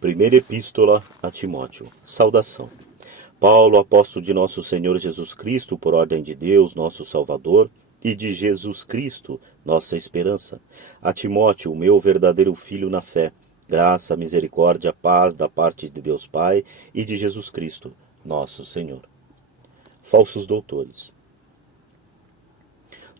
Primeira Epístola a Timóteo. Saudação. Paulo, apóstolo de nosso Senhor Jesus Cristo, por ordem de Deus, nosso Salvador, e de Jesus Cristo, nossa esperança. A Timóteo, meu verdadeiro filho na fé, graça, misericórdia, paz da parte de Deus Pai e de Jesus Cristo, nosso Senhor. Falsos doutores.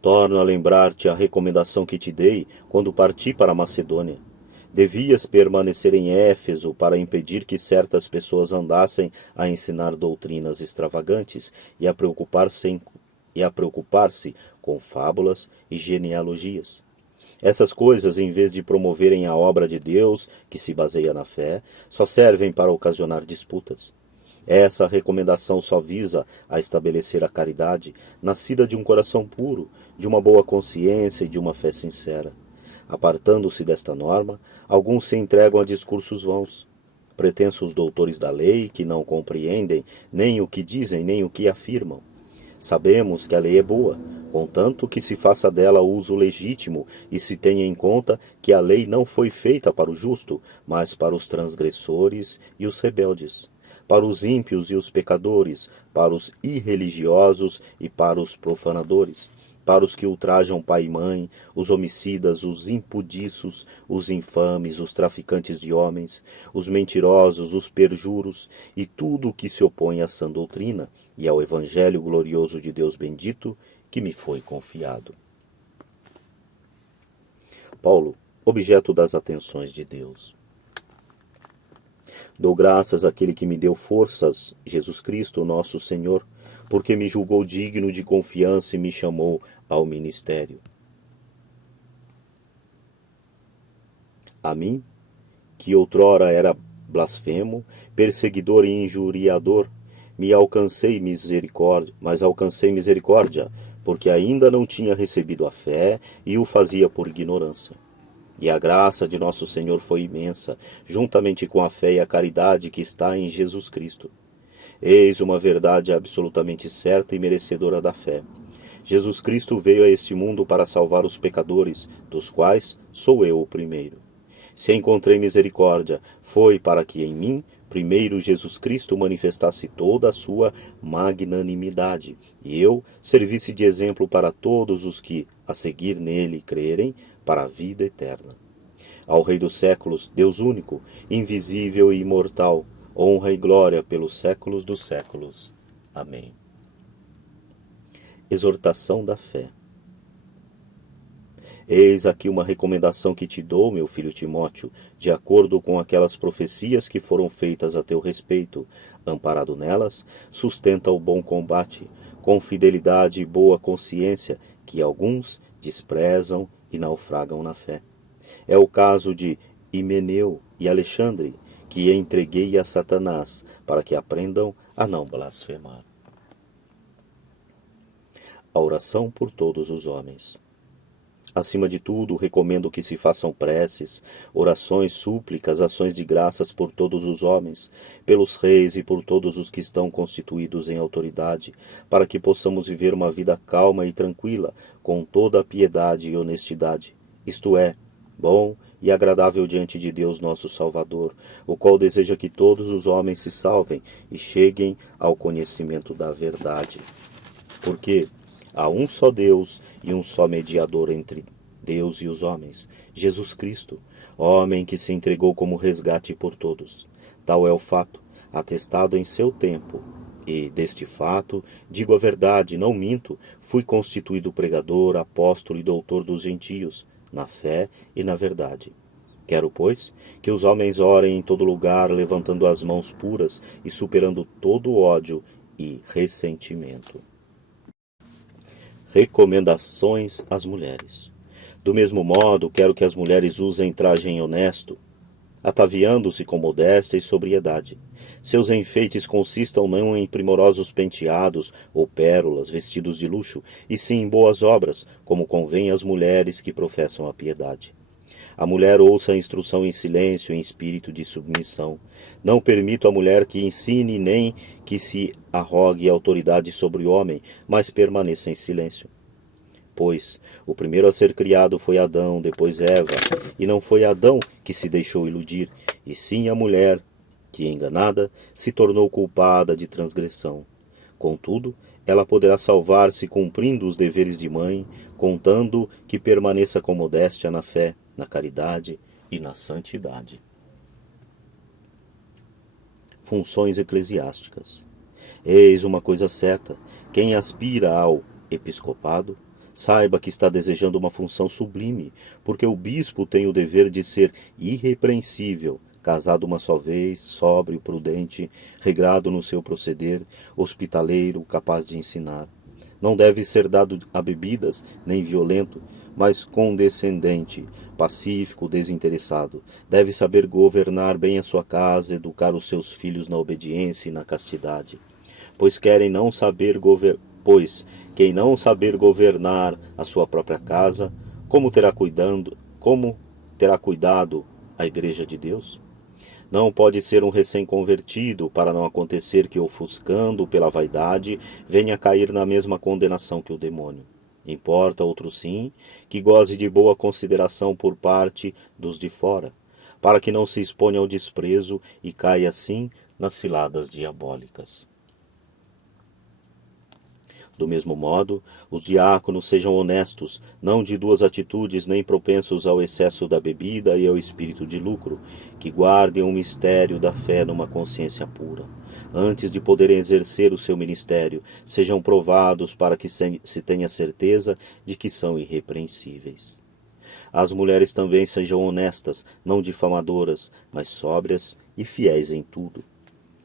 Torno a lembrar-te a recomendação que te dei quando parti para a Macedônia. Devias permanecer em Éfeso para impedir que certas pessoas andassem a ensinar doutrinas extravagantes e a preocupar-se com fábulas e genealogias. Essas coisas, em vez de promoverem a obra de Deus, que se baseia na fé, só servem para ocasionar disputas. Essa recomendação só visa a estabelecer a caridade, nascida de um coração puro, de uma boa consciência e de uma fé sincera. Apartando-se desta norma, alguns se entregam a discursos vãos. Pretensos doutores da lei, que não compreendem nem o que dizem nem o que afirmam. Sabemos que a lei é boa, contanto que se faça dela uso legítimo e se tenha em conta que a lei não foi feita para o justo, mas para os transgressores e os rebeldes, para os ímpios e os pecadores, para os irreligiosos e para os profanadores, para os que ultrajam pai e mãe, os homicidas, os impudiços, os infames, os traficantes de homens, os mentirosos, os perjuros e tudo o que se opõe à sã doutrina e ao evangelho glorioso de Deus bendito que me foi confiado. Paulo, objeto das atenções de Deus. Dou graças àquele que me deu forças, Jesus Cristo, nosso Senhor, porque me julgou digno de confiança e me chamou ao ministério. A mim, que outrora era blasfemo, perseguidor e injuriador, mas alcancei misericórdia, porque ainda não tinha recebido a fé e o fazia por ignorância. E a graça de nosso Senhor foi imensa, juntamente com a fé e a caridade que está em Jesus Cristo. Eis uma verdade absolutamente certa e merecedora da fé. Jesus Cristo veio a este mundo para salvar os pecadores, dos quais sou eu o primeiro. Se encontrei misericórdia, foi para que em mim, primeiro Jesus Cristo manifestasse toda a sua magnanimidade, e eu servisse de exemplo para todos os que, a seguir nele, crerem, para a vida eterna. Ao Rei dos séculos, Deus único, invisível e imortal, honra e glória pelos séculos dos séculos. Amém. Exortação da fé. Eis aqui uma recomendação que te dou, meu filho Timóteo, de acordo com aquelas profecias que foram feitas a teu respeito. Amparado nelas, sustenta o bom combate, com fidelidade e boa consciência, que alguns desprezam e naufragam na fé. É o caso de Himeneu e Alexandre, que entreguei a Satanás, para que aprendam a não blasfemar. A oração por todos os homens. Acima de tudo, recomendo que se façam preces, orações, súplicas, ações de graças por todos os homens, pelos reis e por todos os que estão constituídos em autoridade, para que possamos viver uma vida calma e tranquila, com toda a piedade e honestidade, isto é, bom e agradável diante de Deus nosso Salvador, o qual deseja que todos os homens se salvem e cheguem ao conhecimento da verdade. Porque há um só Deus e um só mediador entre Deus e os homens, Jesus Cristo, homem que se entregou como resgate por todos. Tal é o fato, atestado em seu tempo. E, deste fato, digo a verdade, não minto, fui constituído pregador, apóstolo e doutor dos gentios, na fé e na verdade. Quero, pois, que os homens orem em todo lugar, levantando as mãos puras e superando todo ódio e ressentimento. Recomendações às mulheres. Do mesmo modo, quero que as mulheres usem trajem honesto, ataviando-se com modéstia e sobriedade. Seus enfeites consistam não em primorosos penteados ou pérolas, vestidos de luxo, e sim em boas obras, como convém às mulheres que professam a piedade. A mulher ouça a instrução em silêncio, em espírito de submissão. Não permito à mulher que ensine nem que se arrogue autoridade sobre o homem, mas permaneça em silêncio. Pois o primeiro a ser criado foi Adão, depois Eva, e não foi Adão que se deixou iludir, e sim a mulher, que, enganada, se tornou culpada de transgressão. Contudo, ela poderá salvar-se cumprindo os deveres de mãe, contando que permaneça com modéstia na fé, na caridade e na santidade. Funções eclesiásticas. Eis uma coisa certa: quem aspira ao episcopado, saiba que está desejando uma função sublime, porque o bispo tem o dever de ser irrepreensível, casado uma só vez, sóbrio, prudente, regrado no seu proceder, hospitaleiro, capaz de ensinar. Não deve ser dado a bebidas, nem violento, mas condescendente, pacífico, desinteressado. Deve saber governar bem a sua casa, educar os seus filhos na obediência e na castidade. Pois quem não saber governar a sua própria casa, como terá cuidado a igreja de Deus? Não pode ser um recém-convertido, para não acontecer que, ofuscando pela vaidade, venha a cair na mesma condenação que o demônio. Importa, outro sim, que goze de boa consideração por parte dos de fora, para que não se exponha ao desprezo e caia assim nas ciladas diabólicas. Do mesmo modo, os diáconos sejam honestos, não de duas atitudes, nem propensos ao excesso da bebida e ao espírito de lucro, que guardem o mistério da fé numa consciência pura. Antes de poderem exercer o seu ministério, sejam provados para que se tenha certeza de que são irrepreensíveis. As mulheres também sejam honestas, não difamadoras, mas sóbrias e fiéis em tudo.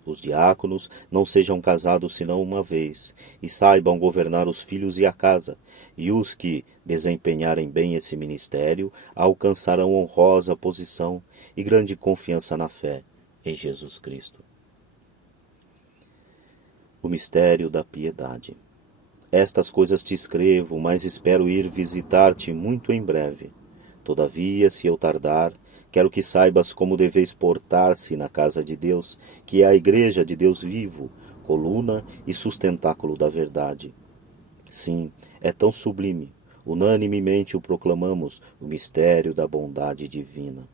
Os diáconos não sejam casados senão uma vez, e saibam governar os filhos e a casa, e os que desempenharem bem esse ministério alcançarão honrosa posição e grande confiança na fé em Jesus Cristo. O mistério da piedade. Estas coisas te escrevo, mas espero ir visitar-te muito em breve. Todavia, se eu tardar, quero que saibas como deveis portar-se na casa de Deus, que é a igreja de Deus vivo, coluna e sustentáculo da verdade. Sim, é tão sublime, unanimemente o proclamamos, o mistério da bondade divina.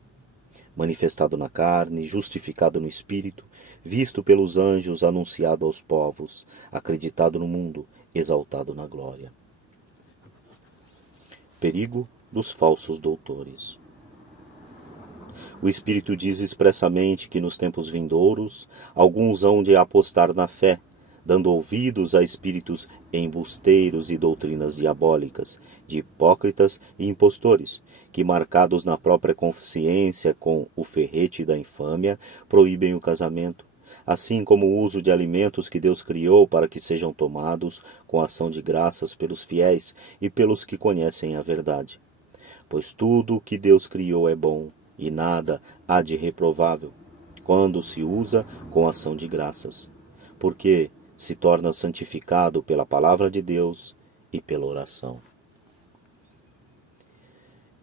Manifestado na carne, justificado no espírito, visto pelos anjos, anunciado aos povos, acreditado no mundo, exaltado na glória. Perigo dos falsos doutores. O Espírito diz expressamente que nos tempos vindouros alguns hão de apostar na fé, dando ouvidos a espíritos embusteiros e doutrinas diabólicas, de hipócritas e impostores, que, marcados na própria consciência com o ferrete da infâmia, proíbem o casamento, assim como o uso de alimentos que Deus criou para que sejam tomados com ação de graças pelos fiéis e pelos que conhecem a verdade. Pois tudo o que Deus criou é bom, e nada há de reprovável, quando se usa com ação de graças, porque se torna santificado pela palavra de Deus e pela oração.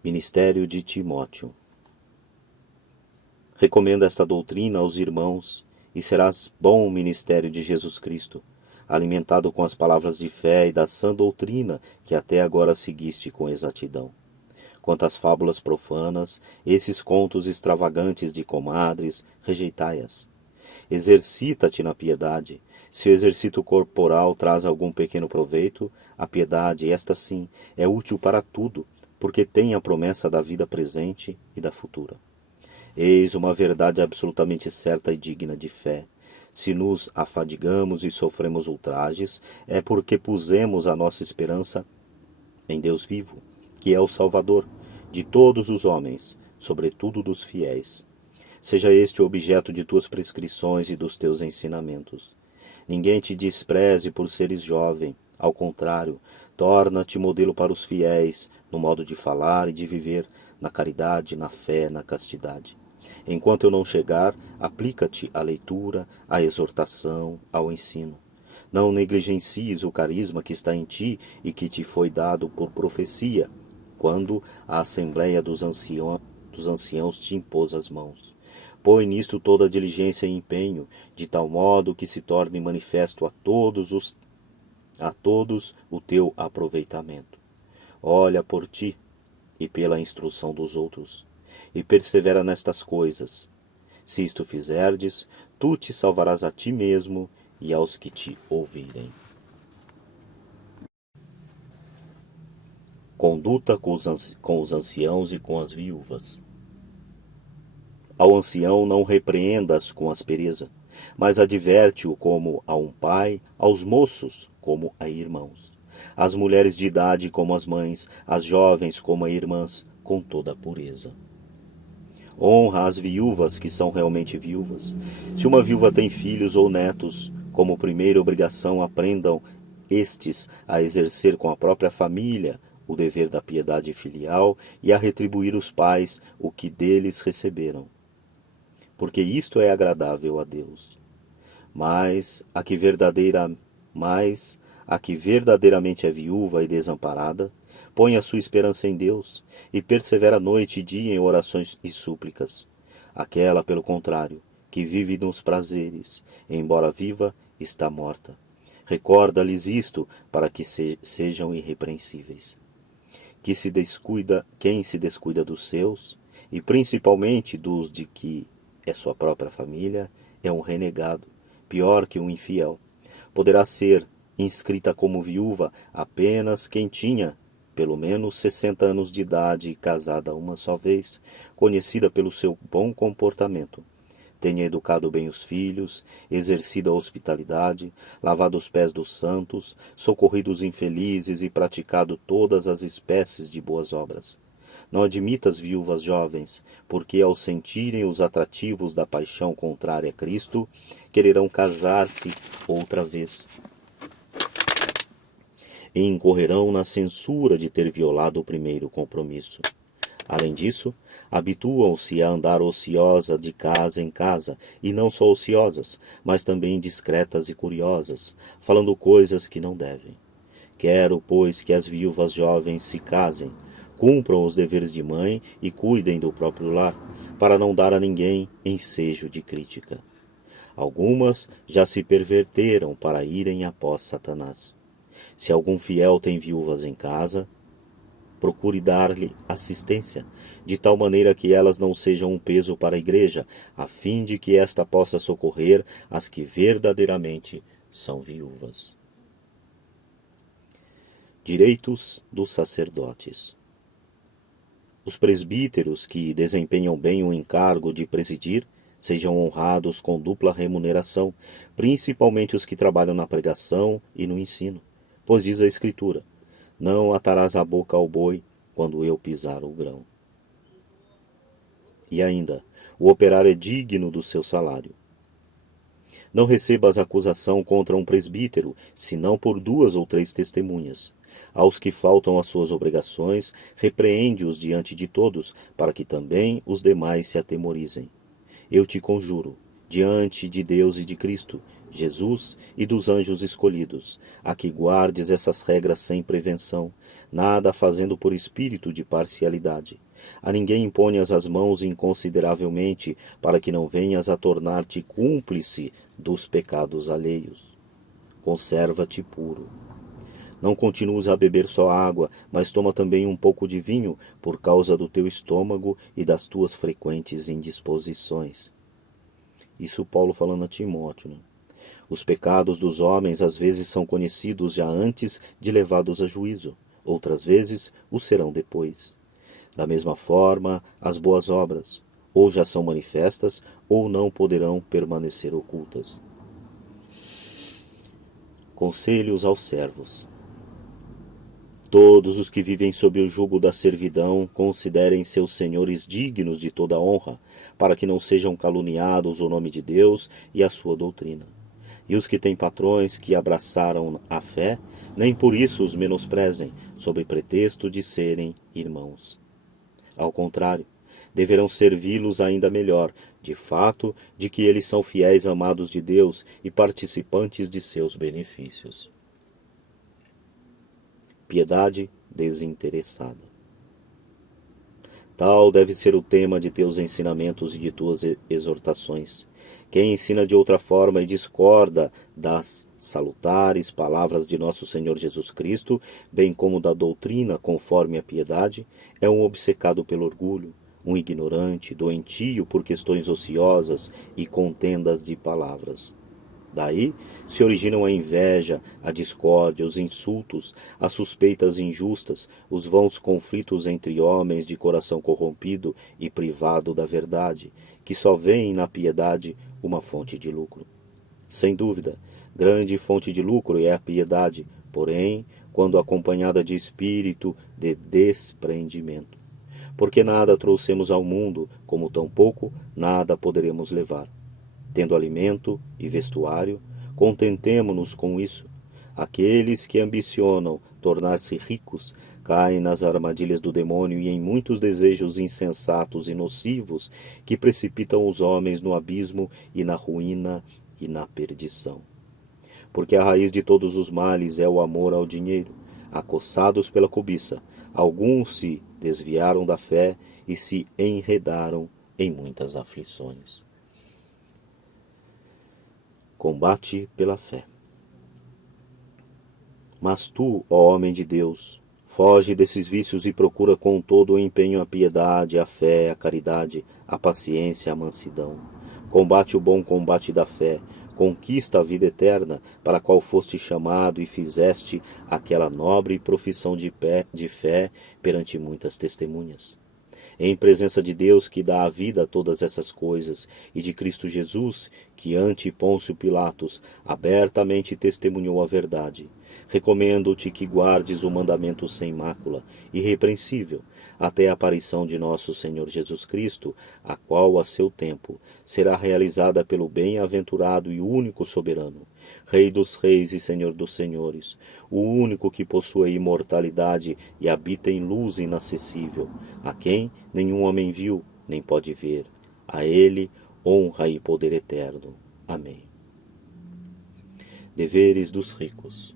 Ministério de Timóteo. Recomenda esta doutrina aos irmãos, e serás bom ministério de Jesus Cristo, alimentado com as palavras de fé e da sã doutrina que até agora seguiste com exatidão. Quanto às fábulas profanas, esses contos extravagantes de comadres, rejeitai-as. Exercita-te na piedade. Se o exercício corporal traz algum pequeno proveito, a piedade, esta sim, é útil para tudo, porque tem a promessa da vida presente e da futura. Eis uma verdade absolutamente certa e digna de fé. Se nos afadigamos e sofremos ultrajes, é porque pusemos a nossa esperança em Deus vivo, que é o Salvador de todos os homens, sobretudo dos fiéis. Seja este o objeto de tuas prescrições e dos teus ensinamentos. Ninguém te despreze por seres jovem, ao contrário, torna-te modelo para os fiéis, no modo de falar e de viver, na caridade, na fé, na castidade. Enquanto eu não chegar, aplica-te à leitura, à exortação, ao ensino. Não negligencies o carisma que está em ti e que te foi dado por profecia, quando a assembleia dos anciãos te impôs as mãos. Põe nisto toda a diligência e empenho, de tal modo que se torne manifesto a todos o teu aproveitamento. Olha por ti e pela instrução dos outros, e persevera nestas coisas. Se isto fizerdes, tu te salvarás a ti mesmo e aos que te ouvirem. Conduta com os anciãos e com as viúvas. Ao ancião não repreendas com aspereza, mas adverte-o como a um pai, aos moços como a irmãos, às mulheres de idade como as mães, às jovens como a irmãs, com toda a pureza. Honra as viúvas que são realmente viúvas. Se uma viúva tem filhos ou netos, como primeira obrigação aprendam estes a exercer com a própria família o dever da piedade filial e a retribuir os pais o que deles receberam. Porque isto é agradável a Deus. Mas a que verdadeiramente é viúva e desamparada, põe a sua esperança em Deus e persevera noite e dia em orações e súplicas. Aquela, pelo contrário, que vive nos prazeres, embora viva, está morta. Recorda-lhes isto para que sejam irrepreensíveis. Quem se descuida dos seus, e principalmente dos de que é sua própria família, é um renegado, pior que um infiel. Poderá ser inscrita como viúva apenas quem tinha pelo menos 60 anos de idade e casada uma só vez, conhecida pelo seu bom comportamento. Tenha educado bem os filhos, exercido a hospitalidade, lavado os pés dos santos, socorrido os infelizes e praticado todas as espécies de boas obras. Não admitas viúvas jovens, porque ao sentirem os atrativos da paixão contrária a Cristo, quererão casar-se outra vez e incorrerão na censura de ter violado o primeiro compromisso. Além disso, habituam-se a andar ociosa de casa em casa, e não só ociosas, mas também discretas e curiosas, falando coisas que não devem. Quero, pois, que as viúvas jovens se casem, cumpram os deveres de mãe e cuidem do próprio lar, para não dar a ninguém ensejo de crítica. Algumas já se perverteram para irem após Satanás. Se algum fiel tem viúvas em casa, procure dar-lhe assistência, de tal maneira que elas não sejam um peso para a igreja, a fim de que esta possa socorrer as que verdadeiramente são viúvas. Direitos dos sacerdotes. Os presbíteros que desempenham bem o encargo de presidir sejam honrados com dupla remuneração, principalmente os que trabalham na pregação e no ensino. Pois diz a Escritura: não atarás a boca ao boi quando eu pisar o grão. E ainda, o operário é digno do seu salário. Não recebas acusação contra um presbítero, senão por 2 ou 3 testemunhas. Aos que faltam às suas obrigações, repreende-os diante de todos, para que também os demais se atemorizem. Eu te conjuro, diante de Deus e de Cristo, Jesus e dos anjos escolhidos, a que guardes essas regras sem prevenção, nada fazendo por espírito de parcialidade. A ninguém imponhas as mãos inconsideravelmente, para que não venhas a tornar-te cúmplice dos pecados alheios. Conserva-te puro. Não continues a beber só água, mas toma também um pouco de vinho, por causa do teu estômago e das tuas frequentes indisposições. Isso Paulo falando a Timóteo, né? Os pecados dos homens às vezes são conhecidos já antes de levados a juízo, outras vezes o serão depois. Da mesma forma, as boas obras, ou já são manifestas, ou não poderão permanecer ocultas. Conselhos aos servos. Todos os que vivem sob o jugo da servidão considerem seus senhores dignos de toda honra, para que não sejam caluniados o nome de Deus e a sua doutrina. E os que têm patrões que abraçaram a fé, nem por isso os menosprezem, sob pretexto de serem irmãos. Ao contrário, deverão servi-los ainda melhor, de fato, de que eles são fiéis amados de Deus e participantes de seus benefícios. Piedade desinteressada. Tal deve ser o tema de teus ensinamentos e de tuas exortações. Quem ensina de outra forma e discorda das salutares palavras de nosso Senhor Jesus Cristo, bem como da doutrina conforme a piedade, é um obcecado pelo orgulho, um ignorante, doentio por questões ociosas e contendas de palavras. Daí se originam a inveja, a discórdia, os insultos, as suspeitas injustas, os vãos conflitos entre homens de coração corrompido e privado da verdade, que só veem na piedade uma fonte de lucro. Sem dúvida, grande fonte de lucro é a piedade, porém, quando acompanhada de espírito de desprendimento. Porque nada trouxemos ao mundo, como tampouco nada poderemos levar. Tendo alimento e vestuário, contentemo-nos com isso. Aqueles que ambicionam tornar-se ricos caem nas armadilhas do demônio e em muitos desejos insensatos e nocivos que precipitam os homens no abismo e na ruína e na perdição. Porque a raiz de todos os males é o amor ao dinheiro. Acossados pela cobiça, alguns se desviaram da fé e se enredaram em muitas aflições. Combate pela fé. Mas tu, ó homem de Deus, foge desses vícios e procura com todo o empenho a piedade, a fé, a caridade, a paciência, a mansidão. Combate o bom combate da fé, conquista a vida eterna, para a qual foste chamado e fizeste aquela nobre profissão de fé perante muitas testemunhas. Em presença de Deus que dá a vida a todas essas coisas, e de Cristo Jesus, que ante Pôncio Pilatos abertamente testemunhou a verdade, recomendo-te que guardes o mandamento sem mácula, irrepreensível, até a aparição de nosso Senhor Jesus Cristo, a qual, a seu tempo, será realizada pelo bem-aventurado e único soberano, Rei dos reis e Senhor dos senhores, o único que possui imortalidade e habita em luz inacessível, a quem nenhum homem viu, nem pode ver. A ele honra e poder eterno. Amém. Deveres dos ricos.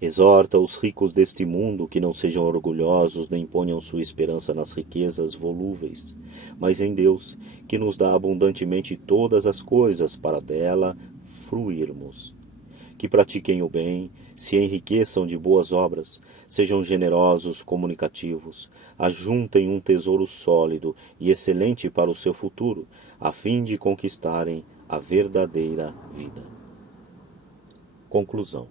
Exorta os ricos deste mundo que não sejam orgulhosos nem ponham sua esperança nas riquezas volúveis, mas em Deus, que nos dá abundantemente todas as coisas para dela fruirmos. Que pratiquem o bem, se enriqueçam de boas obras, sejam generosos, comunicativos, ajuntem um tesouro sólido e excelente para o seu futuro, a fim de conquistarem a verdadeira vida. Conclusão.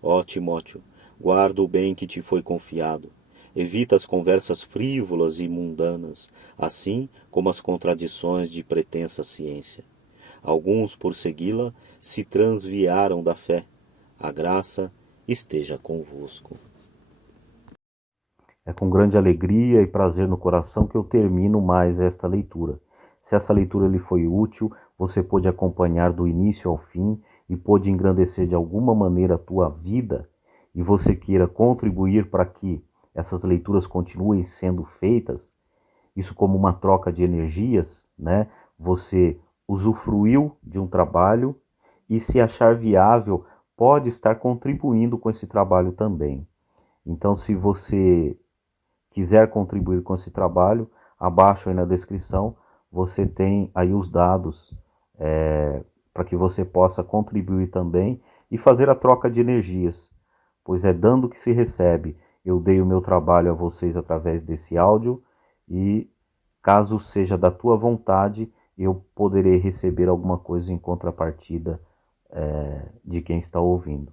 Ó Timóteo, guarda o bem que te foi confiado. Evita as conversas frívolas e mundanas, assim como as contradições de pretensa ciência. Alguns, por segui-la, se transviaram da fé. A graça esteja convosco. É com grande alegria e prazer no coração que eu termino mais esta leitura. Se essa leitura lhe foi útil, você pôde acompanhar do início ao fim e pôde engrandecer de alguma maneira a tua vida, e você queira contribuir para que essas leituras continuem sendo feitas, isso como uma troca de energias, né? Você usufruiu de um trabalho e, se achar viável, pode estar contribuindo com esse trabalho também. Então, se você quiser contribuir com esse trabalho, abaixo aí na descrição você tem aí os dados para que você possa contribuir também e fazer a troca de energias, pois é dando que se recebe. Eu dei o meu trabalho a vocês através desse áudio e, caso seja da tua vontade, eu poderei receber alguma coisa em contrapartida de quem está ouvindo.